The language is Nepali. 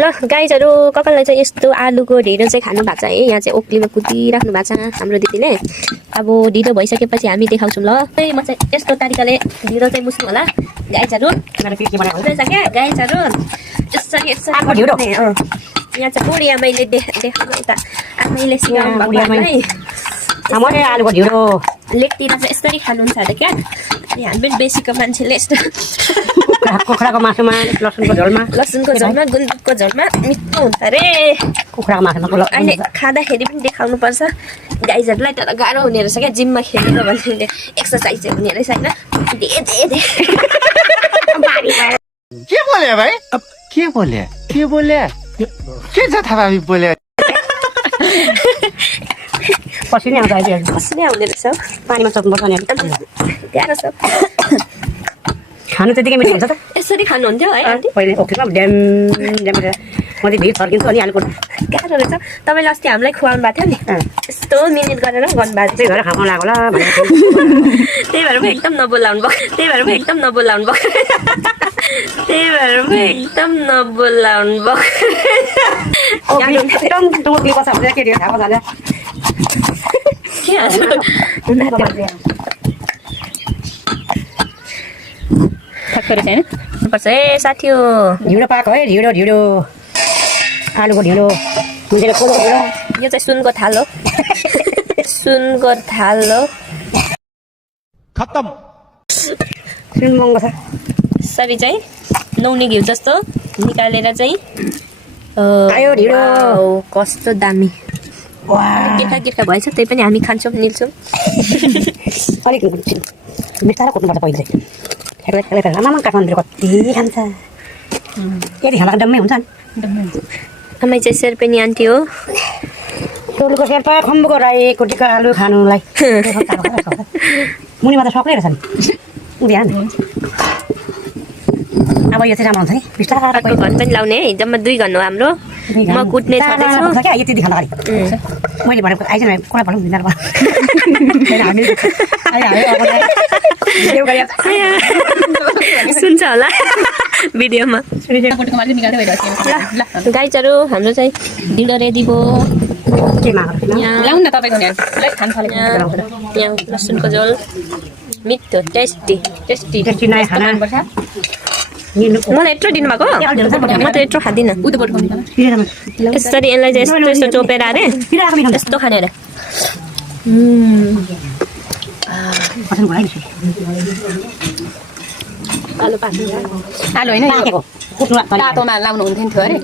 ल गाइजहरु ककललाई चाहिँ यस्तो आलुको ढिँडो चाहिँ खानु भएको छ है। यहाँ चाहिँ ओक्लीमा कुदिराख्नु भएको छ हाम्रो दिदीले। अब ढिँडो भइसकेपछि हामी देखाउँछौँ ल। म चाहिँ यस्तो तरिकाले ढिँडो चाहिँ मुस्नु होला गाइजहरु। गाइजहरु यसरी यहाँ चाहिँ बुढी आमैले देखाउनु यता आमैले सिकाउनु भएको है। हाम्रो आलुको ढिँडो लेकतिर चाहिँ यसरी खानुहुन्छ अरे क्या। अनि हामी पनि बेसीको मान्छेले यस्तो कुखुराको मासुमा लसुनको झोलमा गुन्द्रुकको झोलमा मिठो हुन्छ अरे कुखुराको मासुमा। अहिले खाँदाखेरि पनि देखाउनु पर्छ गाइजहरूलाई। तर गाह्रो हुने रहेछ क्या जिममा खेलेर भने एक्सर्साइज हुने रहेछ होइन। के बोले भाइ के बोले के बोले के जथाभावी बोले पसिनै आउँछ अहिले पसिनै आउने रहेछ पानीमा चप्नुपर्छ नि गाह्रो छ खानु त्यतिकै मिठो हुन्छ त। यसरी खानुहुन्थ्यो है आन्टी पहिले ओकेमा ड्याम ड्याम म चाहिँ भिड फर्किन्छु अनि आलुको गाह्रो रहेछ। तपाईँले अस्ति हामीलाई खुवाउनु भएको थियो नि यस्तो मिहिनेत गरेर गर्नुभएको त्यही भएर खानु लाग्यो होला त्यही भएर एकदम नबोलाउनु भयो एकदम नबोलाउनु एकदम टोक्ली बस्छ भने के थाहा जाने पर्छ है साथी हो। ढिँडो पाएको है ढिँडो आलुको ढिँडो मुझेर कोदो ढिँडो। यो चाहिँ सुनको थाल हो खत्तम सुन महँगो छ। यसरी चाहिँ नौनी घिउ जस्तो निकालेर चाहिँ आयो ढिँडो कस्तो दामी गिर्खा भएछ। त्यही पनि हामी खान्छौँ निल्छौँ अलिक बिस्तारै कुट्नुपर्छ पहिले ठेक्लै आमामा काठमाडौँ कति खान्छ यति खाँदा डम्मै हुन्छ नि। आमै चाहिँ शेर्पेनी आन्टी हो। टोलको शेर्पा खम्बुको राईको टिका आलु खानुलाई मुनिमा त सक्लै रहेछ नि ध्यान। अब यो चाहिँ राम्रो हुन्छ है बिस्तारै घन पनि लाउने है जम्मा 2 घन हो हाम्रो। म कुट्ने छँदैछु क्या यति खाँदा मैले भनेको आइज कुरा भनौँ भिन्दा सुन्छ होला भिडियोमा। गाइजहरु हाम्रो चाहिँ ढिँडो रेडी भयो। यहाँ लसुनको झोल मिठो टेस्टी मलाई यत्रो दिनुभएको म त यत्रो खाँदिनँ। यसरी यसलाई चाहिँ यस्तो चोपेर अरे यस्तो खाने अरे। आलु होइन तातोमा लाउनु हुन्थ्यो अरे।